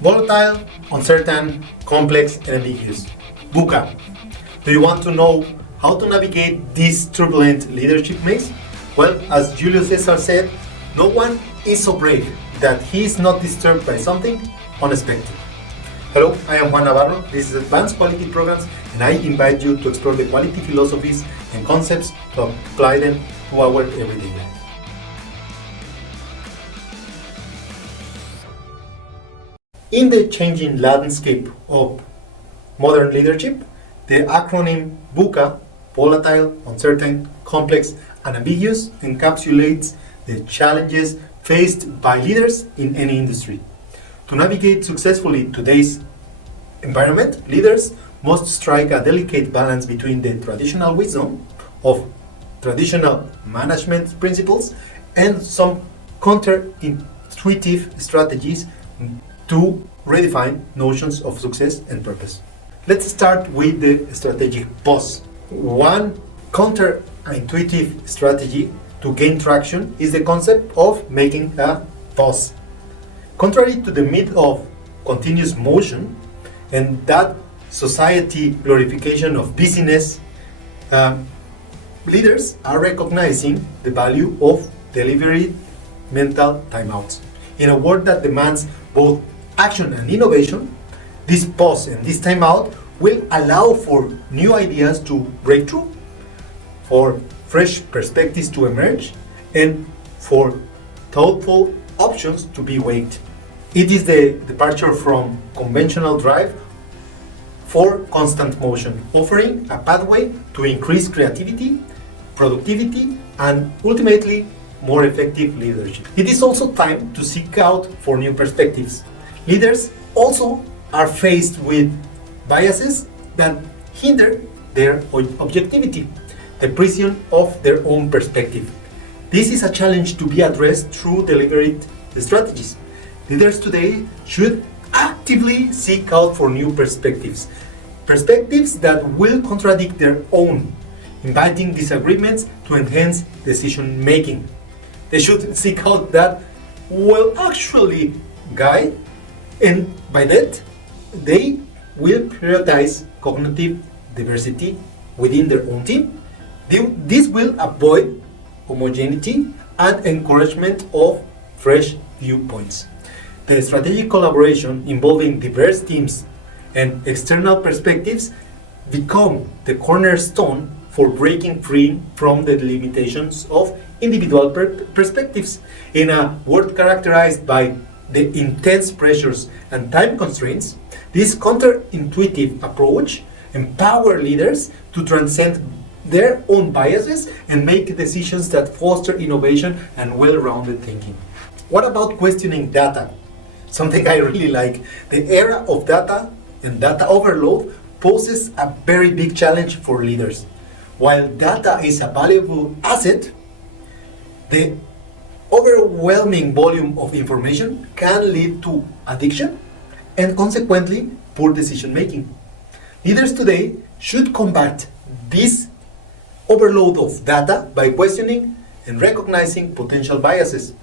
Volatile, uncertain, complex, and ambiguous. Vuca. Do you want to know how to navigate this turbulent leadership maze? Well, as Julius Caesar said, no one is so brave that he is not disturbed by something unexpected. Hello, I am Juan Navarro. This is Advanced Quality Programs, and I invite you to explore the quality philosophies and concepts to apply them to our everyday life. In the changing landscape of modern leadership, the acronym Vuca, volatile, uncertain, complex, and ambiguous, encapsulates the challenges faced by leaders in any industry. To navigate successfully today's environment, leaders must strike a delicate balance between the traditional wisdom of traditional management principles and some counterintuitive strategies to redefine notions of success and purpose. Let's start with the strategic pause. One counterintuitive strategy to gain traction is the concept of making a pause. Contrary to the myth of continuous motion and that society glorification of busyness, leaders are recognizing the value of deliberate mental timeouts. In a world that demands both action and innovation, this pause and this timeout will allow for new ideas to break through, for fresh perspectives to emerge, and for thoughtful options to be weighed. It is the departure from conventional drive for constant motion, offering a pathway to increase creativity, productivity, and ultimately more effective leadership. It is also time to seek out for new perspectives. Leaders also are faced with biases that hinder their objectivity, the prison of their own perspective. This is a challenge to be addressed through deliberate strategies. Leaders today should actively seek out for new perspectives, perspectives that will contradict their own, inviting disagreements to enhance decision making. They should seek out that will actually guide, and by that, they will prioritize cognitive diversity within their own team. This will avoid homogeneity and encouragement of fresh viewpoints. The strategic collaboration involving diverse teams and external perspectives become the cornerstone for breaking free from the limitations of individual perspectives. In a world characterized by the intense pressures and time constraints, this counterintuitive approach empowers leaders to transcend their own biases and make decisions that foster innovation and well-rounded thinking. What about questioning data? Something I really like. The era of data and data overload poses a very big challenge for leaders. While data is a valuable asset, the overwhelming volume of information can lead to addiction and consequently poor decision making. Leaders today should combat this overload of data by questioning and recognizing potential biases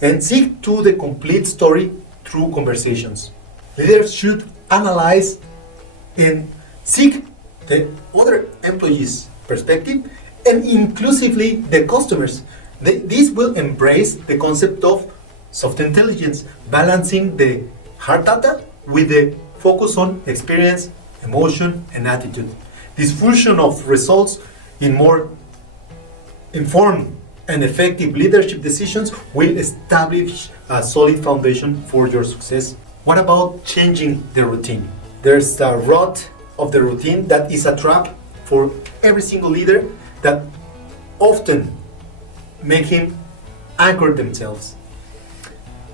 and seek to the complete story through conversations. Leaders should analyze and seek the other employees' perspective and inclusively the customers. This will embrace the concept of soft intelligence, balancing the hard data with the focus on experience, emotion, and attitude. This fusion of results in more informed and effective leadership decisions will establish a solid foundation for your success. What about changing the routine? There's a rot of the routine that is a trap for every single leader that often make him anchor themselves.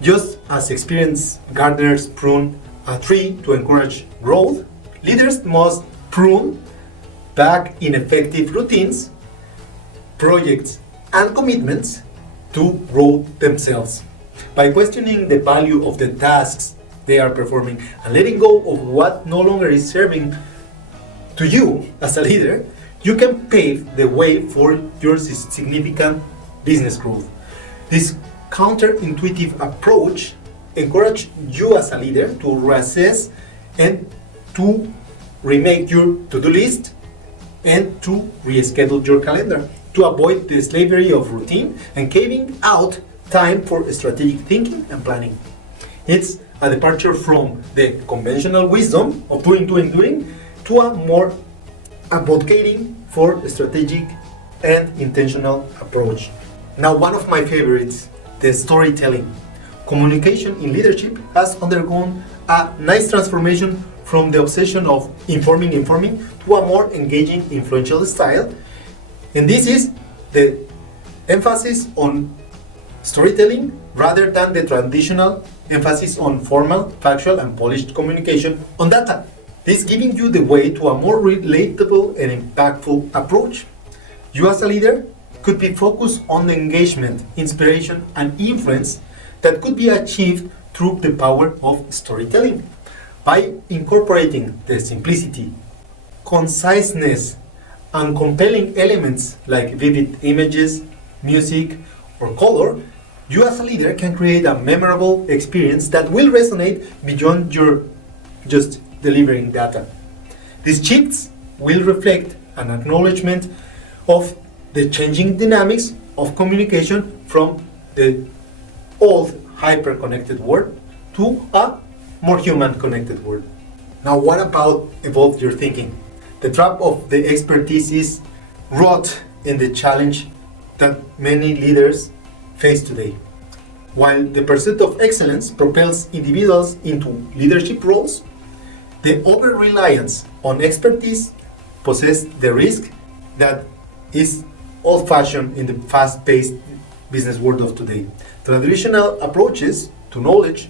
Just as experienced gardeners prune a tree to encourage growth, leaders must prune back ineffective routines, projects, and commitments to grow themselves. By questioning the value of the tasks they are performing and letting go of what no longer is serving to you as a leader, you can pave the way for your significant business growth. This counterintuitive approach encourages you as a leader to reassess and to remake your to-do list and to reschedule your calendar to avoid the slavery of routine and carving out time for strategic thinking and planning. It's a departure from the conventional wisdom of doing to a more advocating for strategic and intentional approach. Now, one of my favorites, the storytelling. Communication in leadership has undergone a nice transformation from the obsession of informing to a more engaging, influential style. And this is the emphasis on storytelling rather than the traditional emphasis on formal, factual, and polished communication on data. This giving you the way to a more relatable and impactful approach. You as a leader could be focused on the engagement, inspiration, and influence that could be achieved through the power of storytelling. By incorporating the simplicity, conciseness, and compelling elements like vivid images, music, or color, you as a leader can create a memorable experience that will resonate beyond your just delivering data. These shifts will reflect an acknowledgement of the changing dynamics of communication from the old hyper-connected world to a more human-connected world. Now, what about evolve your thinking? The trap of the expertise is wrought in the challenge that many leaders face today. While the pursuit of excellence propels individuals into leadership roles, the over-reliance on expertise poses the risk that is old-fashioned in the fast-paced business world of today. Traditional approaches to knowledge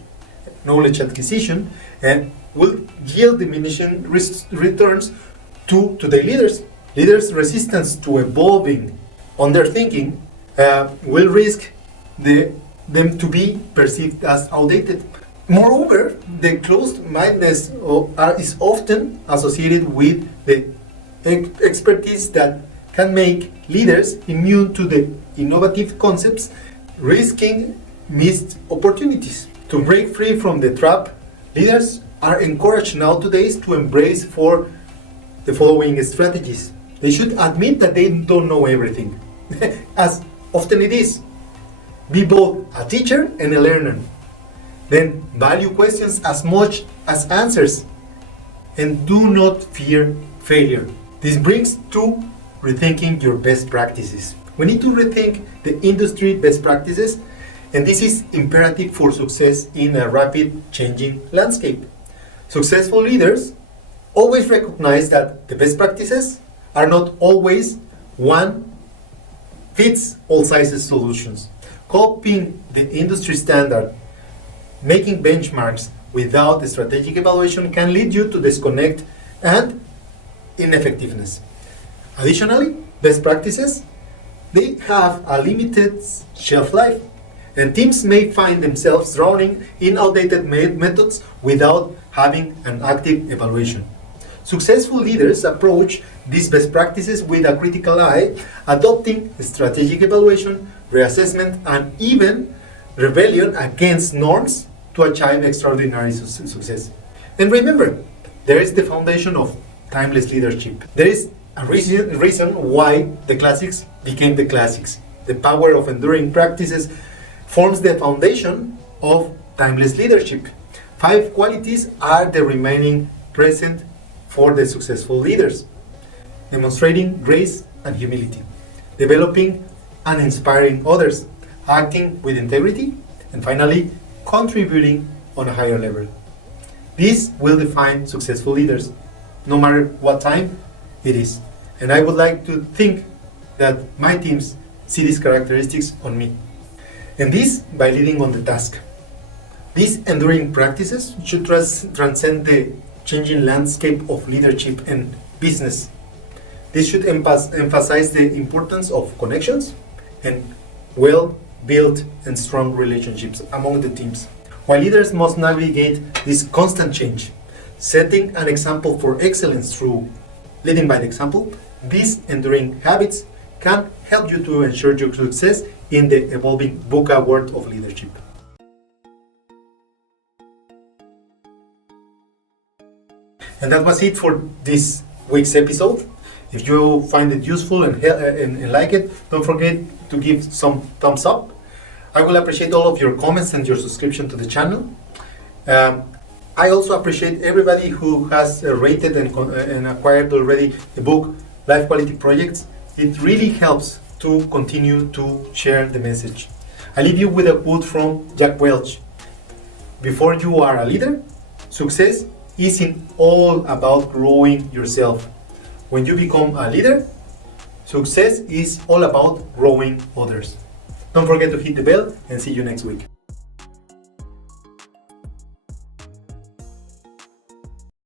acquisition, and will yield diminishing returns to today leaders. Leaders' resistance to evolving on their thinking will risk them to be perceived as outdated. Moreover, the closed-mindedness is often associated with the expertise that can make leaders immune to the innovative concepts, risking missed opportunities. To break free from the trap, leaders are encouraged nowadays to embrace for the following strategies. They should admit that they don't know everything, as often it is. Be both a teacher and a learner. Then value questions as much as answers, and do not fear failure. This brings to rethinking your best practices. We need to rethink the industry best practices, and this is imperative for success in a rapid changing landscape. Successful leaders always recognize that the best practices are not always one fits all sizes solutions. Copying the industry standard, making benchmarks without a strategic evaluation can lead you to disconnect and ineffectiveness. Additionally, best practices, they have a limited shelf life, and teams may find themselves drowning in outdated methods without having an active evaluation. Successful leaders approach these best practices with a critical eye, adopting strategic evaluation, reassessment, and even rebellion against norms to achieve extraordinary success. And remember, there is the foundation of timeless leadership. There is a reason why the classics became the classics. The power of enduring practices forms the foundation of timeless leadership. 5 qualities are the remaining present for the successful leaders: demonstrating grace and humility, developing and inspiring others, acting with integrity, and finally, contributing on a higher level. This will define successful leaders, no matter what time it is. And I would like to think that my teams see these characteristics on me. And this by leading on the task. These enduring practices should transcend the changing landscape of leadership and business. This should emphasize the importance of connections and well-built and strong relationships among the teams. While leaders must navigate this constant change, setting an example for excellence through leading by the example, these enduring habits can help you to ensure your success in the evolving Vuca world of leadership. And that was it for this week's episode. If you find it useful and like it, don't forget to give some thumbs up. I will appreciate all of your comments and your subscription to the channel. I also appreciate everybody who has rated and acquired already the book Life Quality Projects. It really helps to continue to share the message. I leave you with a quote from Jack Welch. Before you are a leader, success isn't all about growing yourself. When you become a leader, success is all about growing others. Don't forget to hit the bell and see you next week.